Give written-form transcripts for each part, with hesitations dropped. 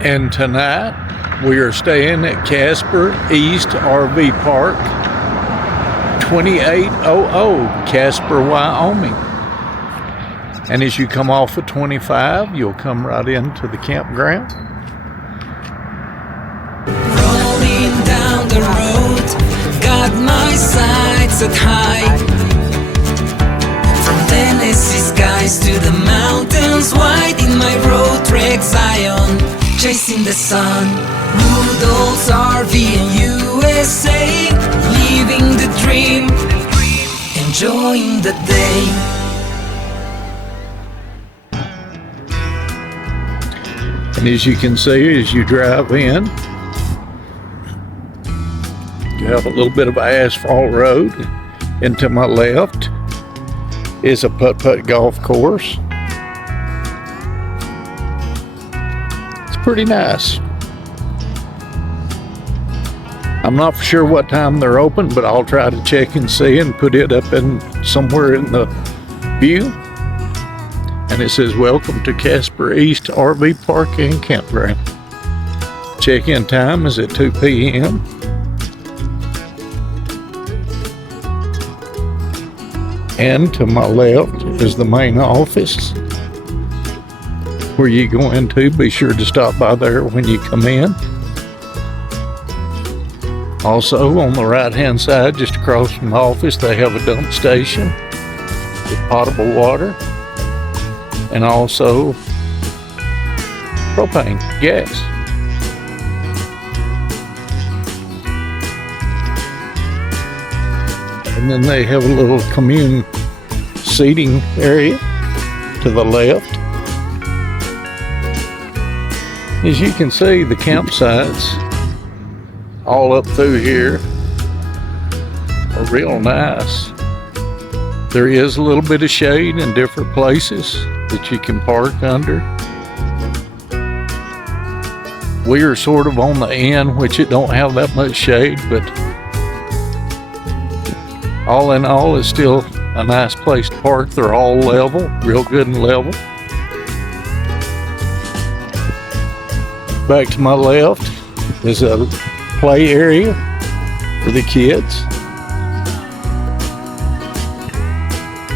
And tonight we are staying at Casper East RV Park, 2800 Casper, Wyoming. And as you come off of 25, you'll come right into the campground. Rolling down the road, got my sights set high. From Tennessee skies to the mountains, wide in my road trek Zion, chasing the sun. Woodall's RV in USA, living the dream, enjoying the day. And as you can see, as you drive in, you have a little bit of asphalt road. And to my left is a putt-putt golf course. It's pretty nice. I'm not for sure what time they're open, but I'll try to check and see and put it up in somewhere in the view. And it says, welcome to Casper East RV Park and Campground. Check-in time is at 2 p.m. And to my left is the main office, where you go into. Be sure to stop by there when you come in. Also, on the right-hand side, just across from the office, they have a dump station with potable water. And also propane, gas. And then they have a little commune seating area to the left. As you can see, the campsites all up through here are real nice. There is a little bit of shade in different places that you can park under. We are sort of on the end, which it don't have that much shade, but all in all, it's still a nice place to park. They're all level, real good and level. Back to my left is a play area for the kids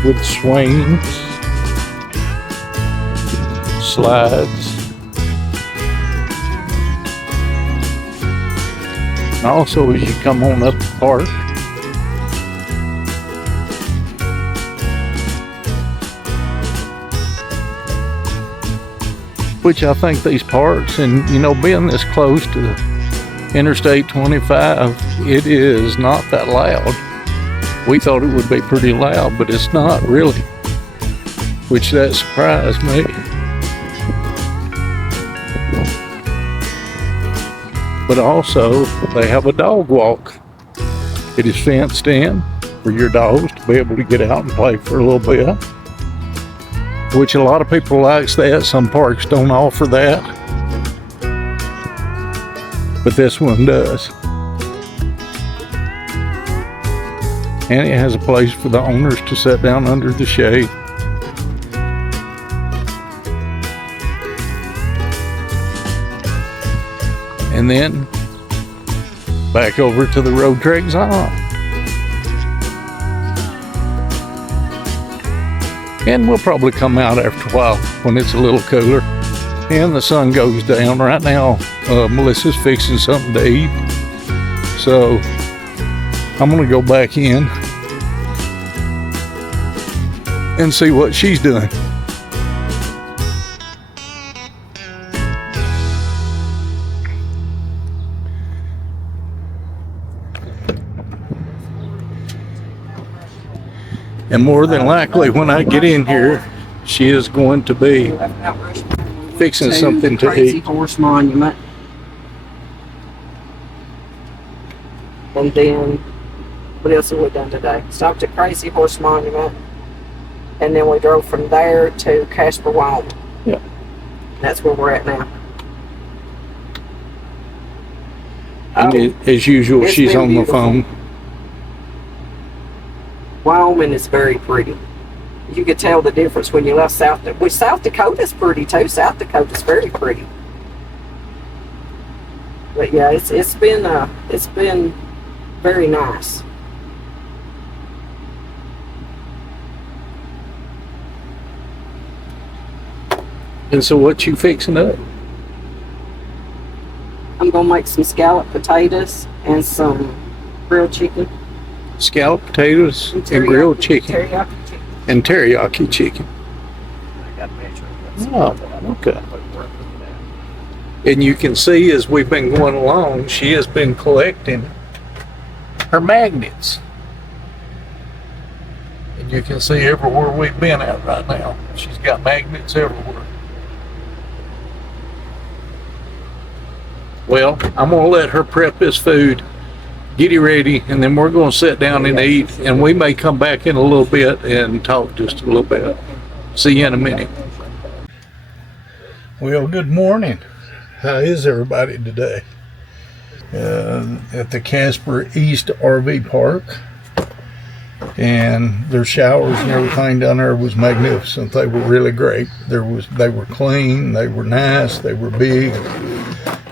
with swings, slides, and also as you come on up the park, which I think these parks, and you know, being this close to Interstate 25, it is not that loud. We thought it would be pretty loud, but it's not really, which that surprised me. But also, they have a dog walk. It is fenced in for your dogs to be able to get out and play for a little bit, which a lot of people likes that. Some parks don't offer that, but this one does. And it has a place for the owners to sit down under the shade. And then back over to the road trek Zion. And we'll probably come out after a while when it's a little cooler and the sun goes down. Right now, Melissa's fixing something to eat. So I'm gonna go back in and see what she's doing. And more than likely, when I get in here, she is going to be fixing something to Crazy eat. Horse Monument. And then, what else have we done today? Stopped at Crazy Horse Monument. And then we drove from there to Casper, Wyoming. Yeah. That's where we're at now. And as usual, It's she's been on the beautiful. phone. Wyoming is very pretty. You could tell the difference when you left South Dakota's pretty too. South Dakota's very pretty. But yeah, it's been very nice. And so what you fixing up? I'm gonna make some scalloped potatoes and some grilled chicken. Scalloped potatoes and grilled chicken. Teriyaki chicken. And teriyaki chicken. Oh, okay. And you can see as we've been going along, she has been collecting her magnets. And you can see everywhere we've been at right now. She's got magnets everywhere. Well, I'm going to let her prep this food, get it ready, and then we're going to sit down and eat. And we may come back in a little bit and talk just a little bit. See you in a minute. Well, good morning. How is everybody today? At the Casper East RV Park. And their showers and everything down there was magnificent. They were really great. They were clean, they were nice, they were big.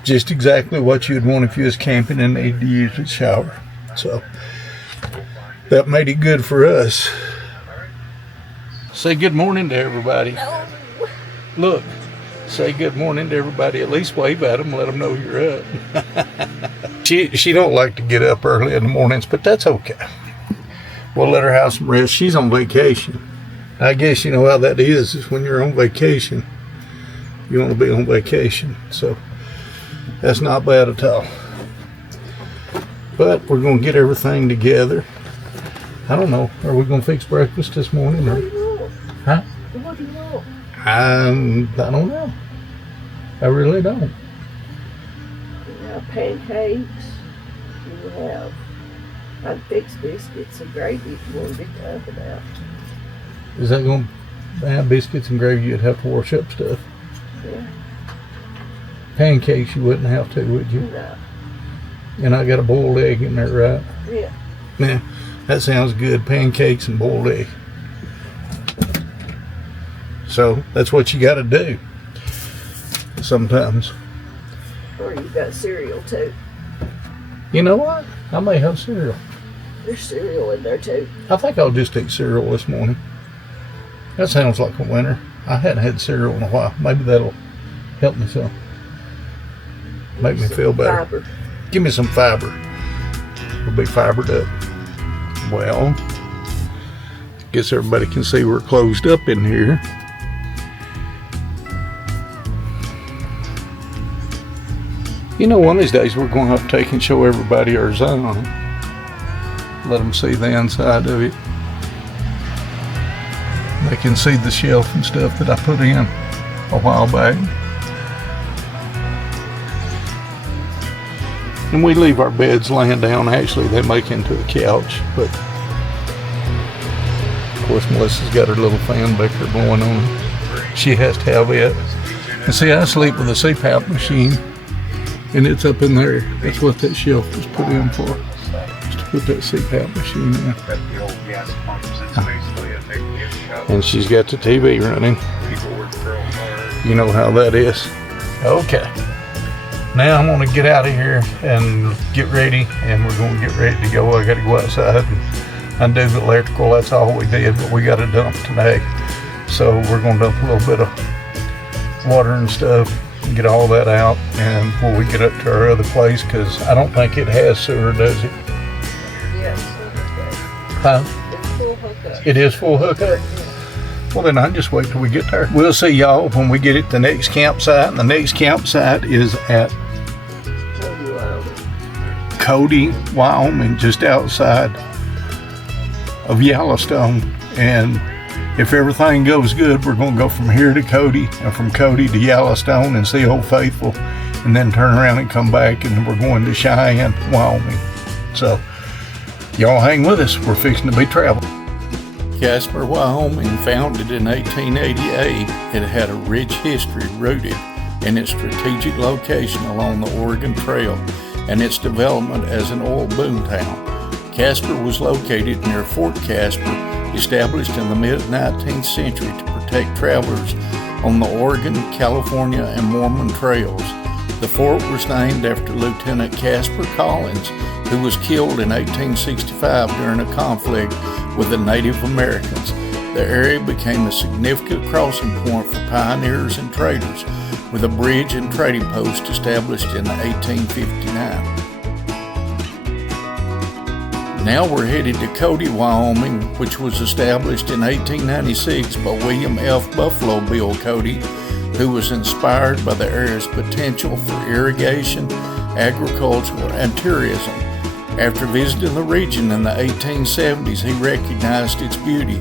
Just exactly what you'd want if you was camping and needed to use a shower. So that made it good for us. Say good morning to everybody. No. Look, say good morning to everybody. At least wave at them, let them know you're up. She don't like to get up early in the mornings, but that's okay. We'll let her have some rest. She's on vacation. I guess you know how that is when you're on vacation. You want to be on vacation. So that's not bad at all. But we're going to get everything together. I don't know. Are we going to fix breakfast this morning? Or? Huh? What do you want? I don't know. I really don't. You have pancakes. You have unfixed biscuits and gravy if you want to get the oven out. Is that going to have biscuits and gravy? You'd have to wash up stuff. Yeah. Pancakes you wouldn't have to, would you? No. And I got a boiled egg in there, right? Yeah. Yeah, that sounds good. Pancakes and boiled egg. So that's what you got to do sometimes. Or you got cereal too. You know what? I may have cereal. There's cereal in there too. I think I'll just eat cereal this morning. That sounds like a winner. I hadn't had cereal in a while. Maybe that'll help me some. Make me feel better. Fiber. Give me some fiber. We'll be fibered up. Well, guess everybody can see we're closed up in here. You know, one of these days we're going to have to take and show everybody our zone. Let them see the inside of it. They can see the shelf and stuff that I put in a while back. And we leave our beds laying down. Actually, they make into a couch, but of course Melissa's got her little fan back there blowing on. She has to have it. And see, I sleep with a CPAP machine, and it's up in there. That's what that shelf was put in for, just to put that CPAP machine in. And she's got the TV running. You know how that is. Okay. Now I'm going to get out of here and get ready, and we're going to get ready to go. I got to go outside and undo the electrical. That's all we did, but we got to dump today. So we're going to dump a little bit of water and stuff and get all that out, and before we get up to our other place, because I don't think it has sewer, does it? Yes. Huh? It's full hookup. It is full hookup? Well, then I just wait till we get there. We'll see y'all when we get at the next campsite. And the next campsite is at Cody, Wyoming, just outside of Yellowstone. And if everything goes good, we're going to go from here to Cody, and from Cody to Yellowstone and see Old Faithful, and then turn around and come back, and we're going to Cheyenne, Wyoming. So y'all hang with us. We're fixing to be traveling. Casper, Wyoming, founded in 1888, it had a rich history rooted in its strategic location along the Oregon Trail and its development as an oil boomtown. Casper was located near Fort Casper, established in the mid-19th century to protect travelers on the Oregon, California, and Mormon trails. The fort was named after Lieutenant Casper Collins, who was killed in 1865 during a conflict with the Native Americans. The area became a significant crossing point for pioneers and traders, with a bridge and trading post established in 1859. Now we're headed to Cody, Wyoming, which was established in 1896 by William F. Buffalo Bill Cody, who was inspired by the area's potential for irrigation, agriculture, and tourism. After visiting the region in the 1870s, he recognized its beauty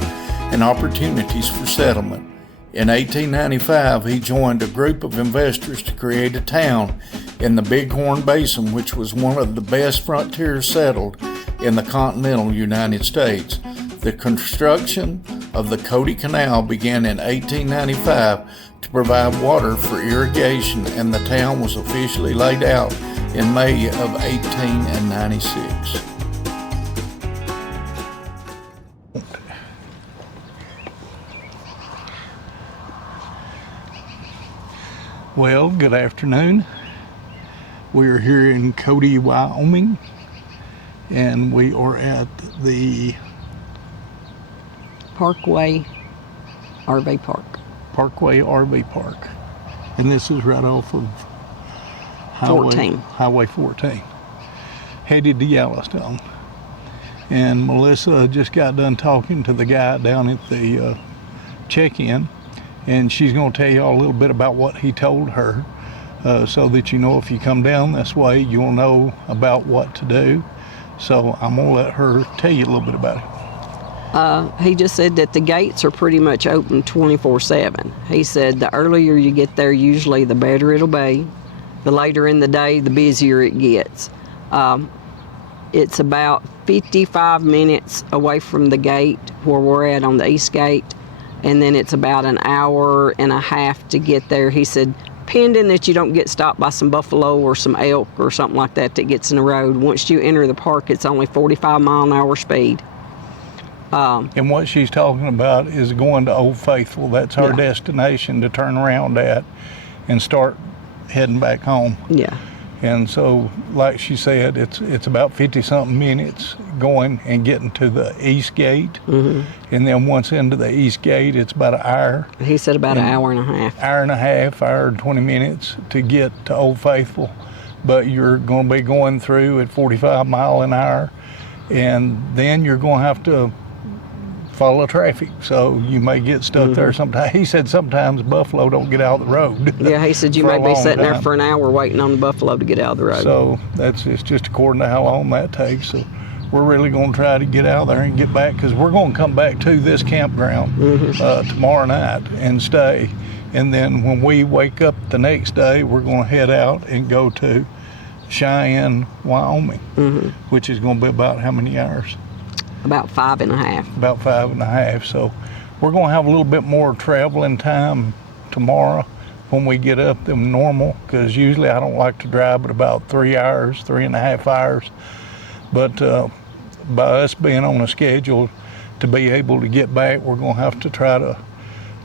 and opportunities for settlement. In 1895, he joined a group of investors to create a town in the Bighorn Basin, which was one of the best frontiers settled in the continental United States. The construction of the Cody Canal began in 1895 to provide water for irrigation, and the town was officially laid out in May of 1896. Well, good afternoon. We are here in Cody, Wyoming, and we are at the Parkway RV Park. Parkway RV Park. And this is right off of Highway 14, headed to Yellowstone. And Melissa just got done talking to the guy down at the check-in, and she's going to tell you all a little bit about what he told her, so that you know if you come down this way, you'll know about what to do. So I'm going to let her tell you a little bit about it. He just said that the gates are pretty much open 24/7. He said the earlier you get there, usually the better it'll be. The later in the day, the busier it gets. It's about 55 minutes away from the gate where we're at on the east gate, and then it's about an hour and a half to get there. He said, pending that you don't get stopped by some buffalo or some elk or something like that gets in the road. Once you enter the park, it's only 45-mile-an-hour speed. And what she's talking about is going to Old Faithful. That's our destination to turn around at and start heading back home. Yeah. And so, like she said, it's about 50-something minutes going and getting to the east gate. Mm-hmm. And then once into the east gate, it's about an hour. He said about an hour and a half. Hour and 20 minutes to get to Old Faithful. But you're going to be going through at 45 miles an hour. And then you're going to have to follow traffic, so you may get stuck there sometimes. He said sometimes buffalo don't get out of the road. Yeah, he said you may be sitting there for an hour waiting on the buffalo to get out of the road. So it's just according to how long that takes. So we're really going to try to get out there and get back, because we're going to come back to this campground tomorrow night and stay. And then when we wake up the next day, we're going to head out and go to Cheyenne, Wyoming, which is going to be about how many hours? About 5.5. About 5.5. So we're going to have a little bit more traveling time tomorrow when we get up than normal, because usually I don't like to drive but about 3 hours, 3.5 hours. But by us being on a schedule to be able to get back, we're going to have to try to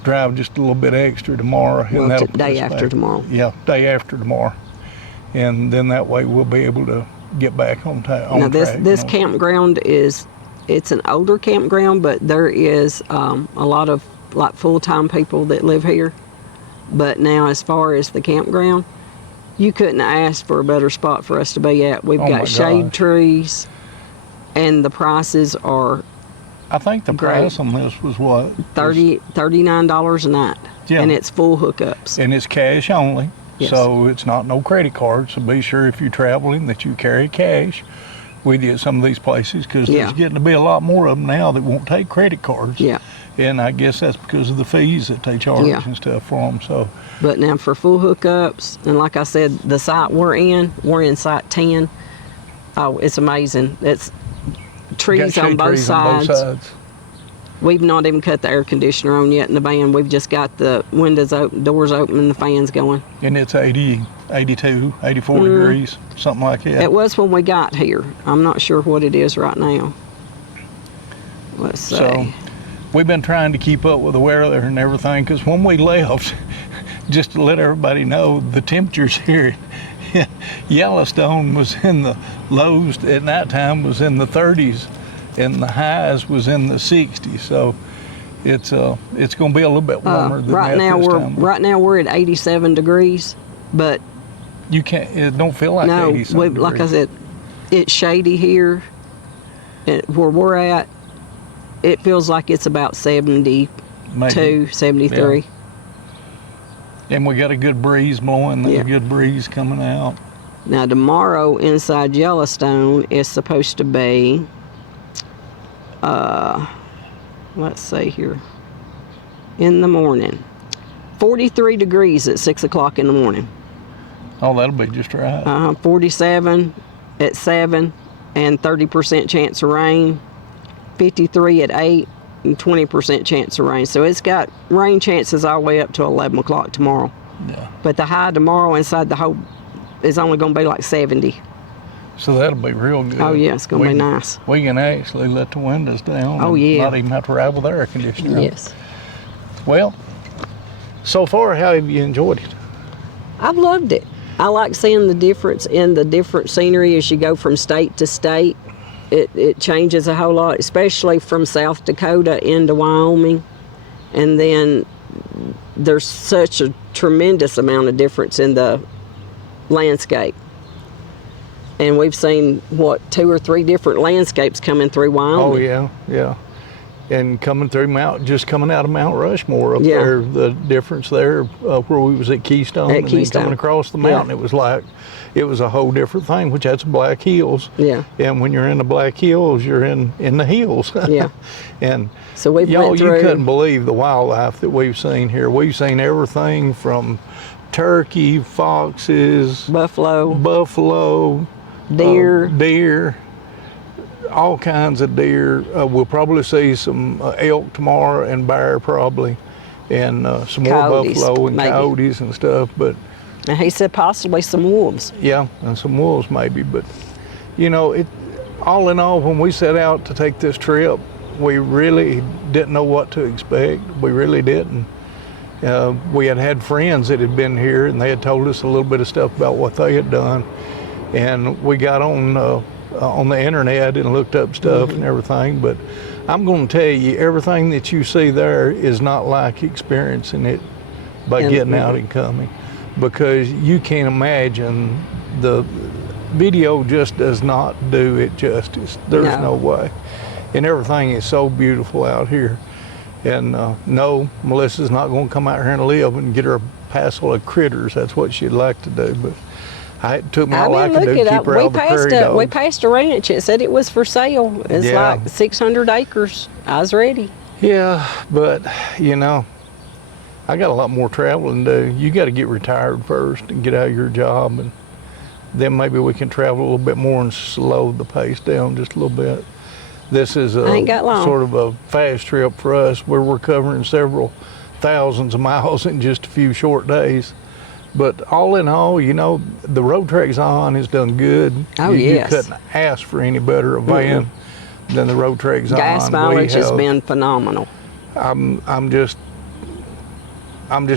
drive just a little bit extra tomorrow. Well, and day after tomorrow. Yeah, day after tomorrow. And then that way we'll be able to get back on time. Now this campground it's an older campground, but there is a lot of like full-time people that live here. But now as far as the campground, you couldn't ask for a better spot for us to be at. We've got shade trees, and the prices are I think the price on this was what? $39 a night. Yeah. And it's full hookups. And it's cash only. Yes. So it's not no credit card. So be sure if you're traveling that you carry cash with you at some of these places, because there's getting to be a lot more of them now that won't take credit cards. Yeah. And I guess that's because of the fees that they charge and stuff for them. So. But now for full hookups, and like I said, the site we're in site 10. Oh, it's amazing. It's trees on both sides. We've not even cut the air conditioner on yet in the van. We've just got the windows open, doors open, and the fans going. And it's 80, 82, 84 degrees, something like that. It was when we got here. I'm not sure what it is right now. Let's see. So we've been trying to keep up with the weather and everything, because when we left, just to let everybody know, the temperatures here in Yellowstone was in the lows at night time was in the 30s, and the highs was in the 60s. So it's going to be a little bit warmer than right that now. this time. Right now we're at 87 degrees, but You can't. It don't feel like no, 87 like I degrees. said, it's shady here. Where we're at, it feels like it's about 72, Maybe. 73. Yeah. And we got a good breeze blowing. There's Yeah. a good breeze coming out. Now tomorrow inside Yellowstone is supposed to be, let's see here, in the morning, 43 degrees at 6 o'clock in the morning. Oh, that'll be just right. 47 at 7 and 30% chance of rain, 53 at 8 and 20% chance of rain. So it's got rain chances all the way up to 11 o'clock tomorrow. Yeah. But the high tomorrow inside the whole is only going to be like 70. So that'll be real good. Oh yeah, it's going to be nice. We can actually let the windows down. Oh, and yeah. Not even have to ride with air conditioner. Yes. Well, so far, how have you enjoyed it? I've loved it. I like seeing the difference in the different scenery as you go from state to state. It changes a whole lot, especially from South Dakota into Wyoming. And then there's such a tremendous amount of difference in the landscape. And we've seen, 2 or 3 different landscapes coming through Wyoming. Oh yeah, yeah. And coming through just coming out of Mount Rushmore up Yeah. there, the difference there where we was at Keystone, At and Keystone. then coming across the mountain, Yeah. it was a whole different thing, which that's Black Hills. Yeah. And when you're in the Black Hills, you're in the hills. Yeah. And So we've y'all, went through. you couldn't believe the wildlife that we've seen here. We've seen everything from turkey, foxes, buffalo, Deer. all kinds of deer. We'll probably see some elk tomorrow and bear probably, and some more Coyotes, buffalo and maybe. coyotes and stuff. But And he said possibly some wolves. yeah, and some wolves maybe. But you know, all in all, when we set out to take this trip, we really didn't know what to expect. We really didn't. We had friends that had been here, and they had told us a little bit of stuff about what they had done. And we got on the internet and looked up stuff and everything. But I'm going to tell you, everything that you see there is not like experiencing it by getting out and coming, because you can't imagine. The video just does not do it justice. There's no way. And everything is so beautiful out here. And no, Melissa's not going to come out here and live and get her a passel of critters. That's what she'd like to do. But it took me all I could do to keep her out of the prairie dogs. We passed a ranch. It said it was for sale. It's Yeah. like 600 acres. I was ready. Yeah, but you know, I got a lot more traveling to do. You got to get retired first and get out of your job, and then maybe we can travel a little bit more and slow the pace down just a little bit. This is ain't got long. sort of a fast trip for us, where we're covering several thousands of miles in just a few short days. But all in all, you know, the road track Zion has done good. Oh, you yes. couldn't ask for any better a van than the road track Zion. Gas mileage has been phenomenal. I'm just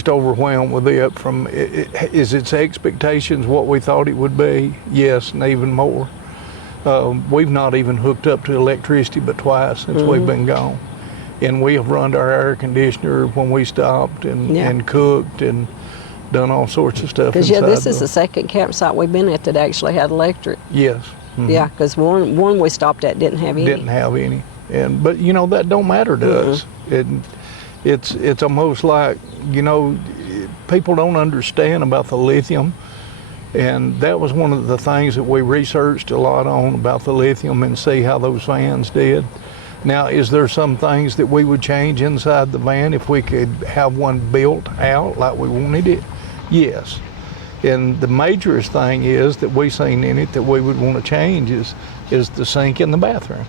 overwhelmed with it. Is its expectations what we thought it would be? Yes, and even more. We've not even hooked up to electricity but twice since we've been gone. And we have run our air conditioner when we stopped and cooked and done all sorts of stuff. Because this is the second campsite we've been at that actually had electric. Yes. Mhm. Yeah, because one we stopped at didn't have any. Didn't have any. But you know, that don't matter to us. It's almost like, you know, people don't understand about the lithium. And that was one of the things that we researched a lot on, about the lithium, and see how those vans did. Now, is there some things that we would change inside the van if we could have one built out like we wanted it? Yes. And the majorest thing is that we seen in it that we would want to change is the sink in the bathroom.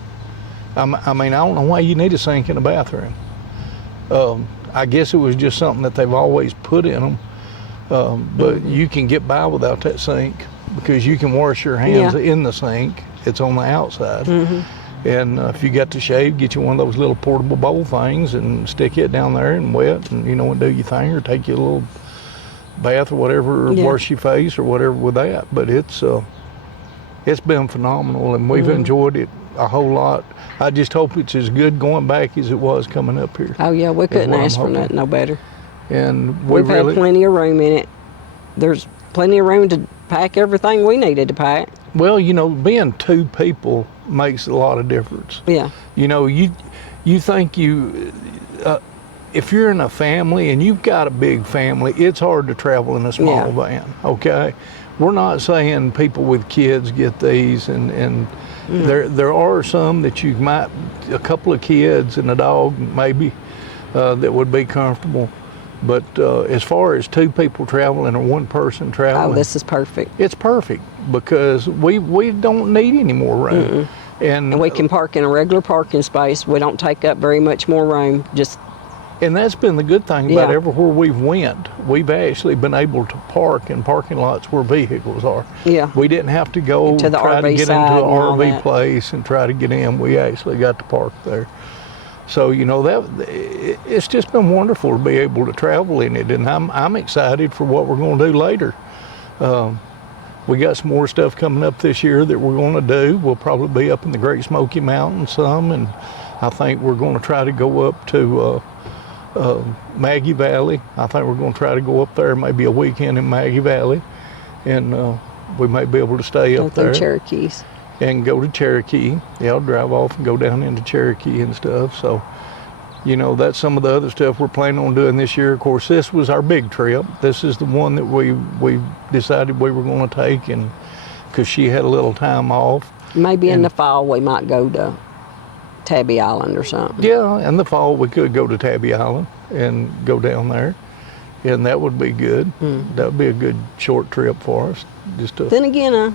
I mean, I don't know why you need a sink in the bathroom. I guess it was just something that they've always put in them. But you can get by without that sink, because you can wash your hands in the sink. It's on the outside. And if you got to shave, get you one of those little portable bowl things and stick it down there and wet, and you know, and do your thing, or take you a little bath or whatever, Yeah. wash your face or whatever with that. But it's been phenomenal, and we've enjoyed it a whole lot. I just hope it's as good going back as it was coming up here. Oh yeah, we couldn't what I'm ask for hoping. nothing no better. And We've had plenty of room in it. There's plenty of room to pack everything we needed to pack. well, you know, being two people makes a lot of difference. Yeah. You know, you think if you're in a family and you've got a big family, it's hard to travel in a small van, okay? We're not saying people with kids get these, and there are some that you might, a couple of kids and a dog maybe, that would be comfortable. But as far as two people traveling or one person traveling, Oh, this is perfect. it's perfect because we don't need any more room. And we can park in a regular parking space. We don't take up very much more room. And that's been the good thing about Yeah. everywhere we've went. We've actually been able to park in parking lots where vehicles are. Yeah. We didn't have to go To the try to RV get side into and an all RV that. place and try to get in. We actually got to park there. So, you know, it's just been wonderful to be able to travel in it, and I'm excited for what we're going to do later. We got some more stuff coming up this year that we're going to do. We'll probably be up in the Great Smoky Mountains some, and I think we're going to try to go up to Maggie Valley. I think we're going to try to go up there maybe a weekend in Maggie Valley, and we may be able to stay Go up through there Cherokees. and go to Cherokee. Yeah, I'll drive off and go down into Cherokee and stuff. So, you know, that's some of the other stuff we're planning on doing this year. Of course, this was our big trip. This is the one that we decided we were going to take, and because she had a little time off. Maybe in And- the fall we might go to Tabby Island or something. Yeah, in the fall we could go to Tabby Island and go down there, and that would be good. That would be a good short trip for us. Just to, Then again,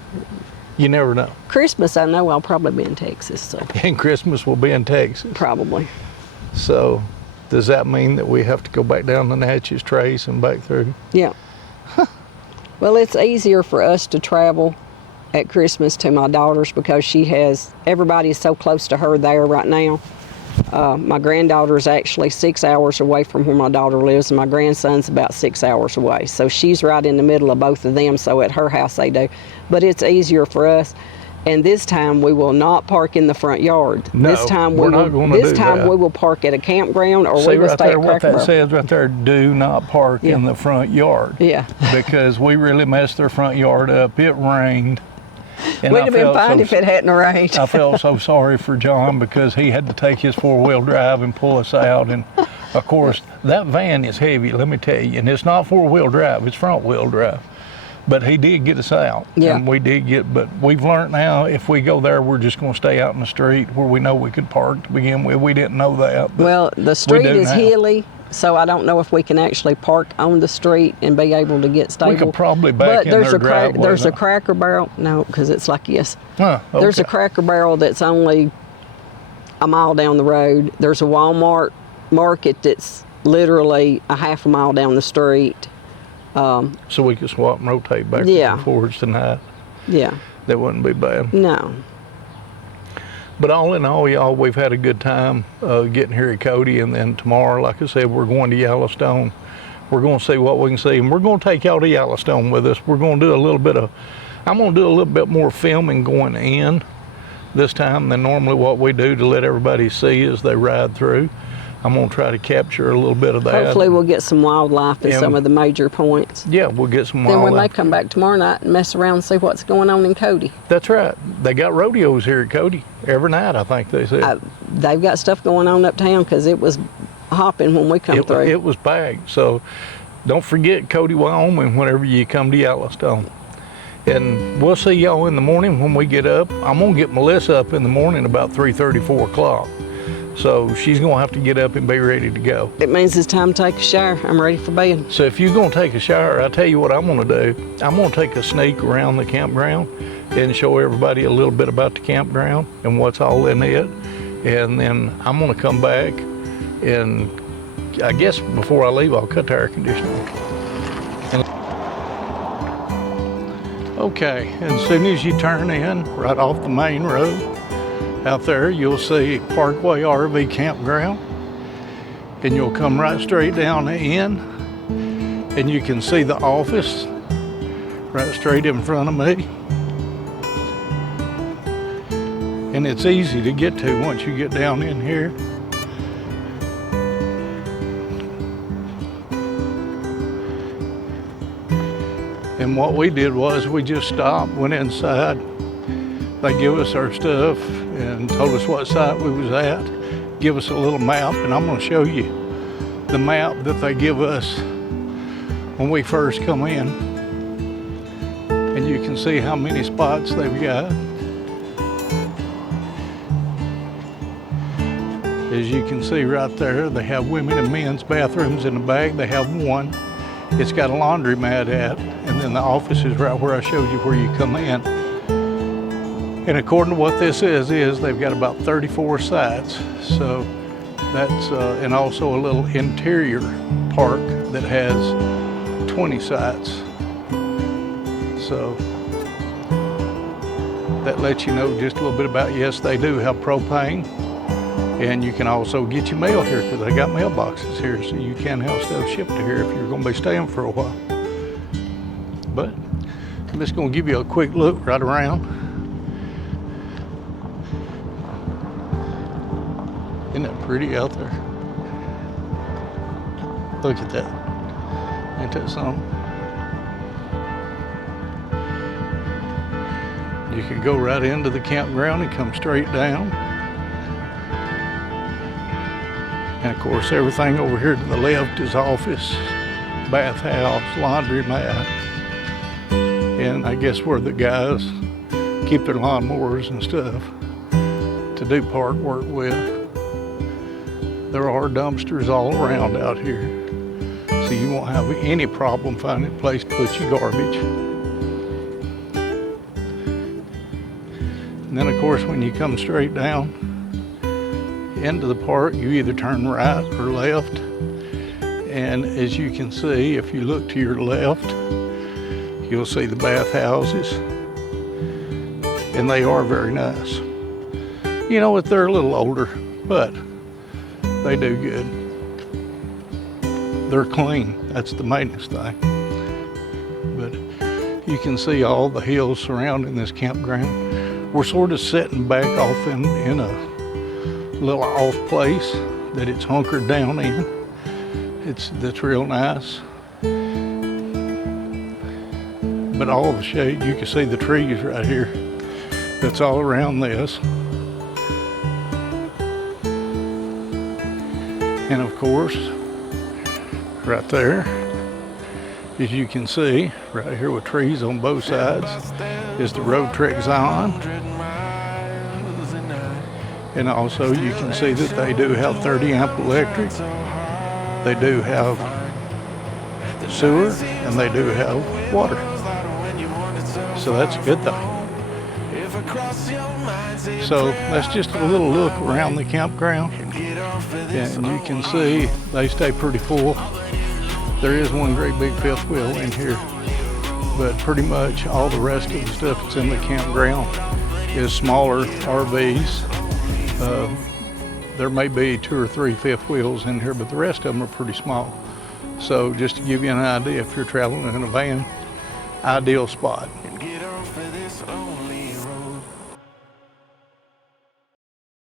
you never know. Christmas I know I'll probably be in Texas, so And Christmas will be in Texas. probably. So does that mean that we have to go back down the Natchez Trace and back through? Yeah. Well, it's easier for us to travel at Christmas to my daughter's because everybody's so close to her there right now. My granddaughter's actually 6 hours away from where my daughter lives, and my grandson's about 6 hours away. So she's right in the middle of both of them, so at her house they do. But it's easier for us. And this time we will not park in the front yard. No, this time we're not gonna do This time that. we will park at a campground, or See we will right stay there at what Cracker that Barrel. says right there, do not park in the front yard. Yeah. Because we really messed their front yard up. It rained. And We'd I have been felt fine so- if it hadn't rained. I felt so sorry for John because he had to take his four-wheel drive and pull us out. And of course, that van is heavy, let me tell you. And it's not four-wheel drive, it's front-wheel drive. But he did get us out. Yeah. And we did but we've learned now if we go there, we're just going to stay out in the street where we know we could park to begin with. We didn't know that. But Well, the street do is now. hilly, so I don't know if we can actually park on the street and be able to get stable. We could probably back but in there's their a driveway, there's a though. Cracker Barrel. No, because it's like yes. Huh, There's a okay. Cracker Barrel that's only a mile down the road. There's a Walmart market that's literally a half a mile down the street. So we could swap and rotate backwards Yeah. and forwards tonight. Yeah. That wouldn't be bad. No. But all in all, y'all, we've had a good time getting here at Cody, and then tomorrow, like I said, we're going to Yellowstone. We're going to see what we can see, and we're going to take y'all to Yellowstone with us. We're going to do I'm going to do a little bit more filming going in this time than normally what we do to let everybody see as they ride through. I'm going to try to capture a little bit of that. Hopefully we'll get some wildlife in Yeah. some of the major points. Yeah, we'll get some Then we may wildlife. come back tomorrow night and mess around and see what's going on in Cody. That's right. They got rodeos here at Cody every night, I think they said. They've got stuff going on uptown because it was hopping when we come through. It was bagged. So don't forget Cody, Wyoming whenever you come to Yellowstone. And we'll see y'all in the morning when we get up. I'm going to get Melissa up in the morning about 3:30, 4 o'clock. So she's going to have to get up and be ready to go. It means it's time to take a shower. I'm ready for bed. So if you're going to take a shower, I'll tell you what I'm going to do. I'm going to take a sneak around the campground and show everybody a little bit about the campground and what's all in it. And then I'm going to come back, and I guess before I leave, I'll cut the air conditioner. Okay, and as soon as you turn in, right off the main road, out there you'll see Parkway RV Campground. Then you'll come right straight down the end, And you can see the office right straight in front of me. And it's easy to get to once you get down in here. And what we did was we just stopped, went inside. They give us our stuff and told us what site we was at, give us a little map, and I'm gonna show you the map that they give us when we first come in. And you can see how many spots they've got. As you can see right there, they have women and men's bathrooms in the back. They have one. It's got a laundromat at, and then the office is right where I showed you where you come in. And according to what this is they've got about 34 sites. So that's, and also a little interior park that has 20 sites. So that lets you know just a little bit about, yes, they do have propane. And you can also get your mail here because they got mailboxes here, so you can have stuff shipped to here if you're going to be staying for a while. But I'm just going to give you a quick look right around. Isn't that pretty out there? Look at that. Ain't that something? You can go right into the campground and come straight down. And of course, everything over here to the left is office, bathhouse, laundromat, and I guess where the guys keep their lawnmowers and stuff to do park work with. There are dumpsters all around out here, so you won't have any problem finding a place to put your garbage. And then of course, when you come straight down into the park, you either turn right or left. And as you can see, if you look to your left, you'll see the bathhouses. And they are very nice. You know what, they're a little older, but they do good. They're clean, that's the maintenance thing. But you can see all the hills surrounding this campground. We're sort of sitting back off in a little off place that it's hunkered down in. That's real nice. But all the shade, you can see the trees right here. That's all around this. And of course, right there, as you can see, right here with trees on both sides, is the road trek zone. And also you can see that they do have 30 amp electric. They do have sewer and they do have water. So that's a good thing. So that's just a little look around the campground. And you can see they stay pretty full. There is one great big fifth wheel in here, but pretty much all the rest of the stuff that's in the campground is smaller RVs. There may be 2 or 3 fifth wheels in here, but the rest of them are pretty small. So just to give you an idea, if you're traveling in a van, ideal spot.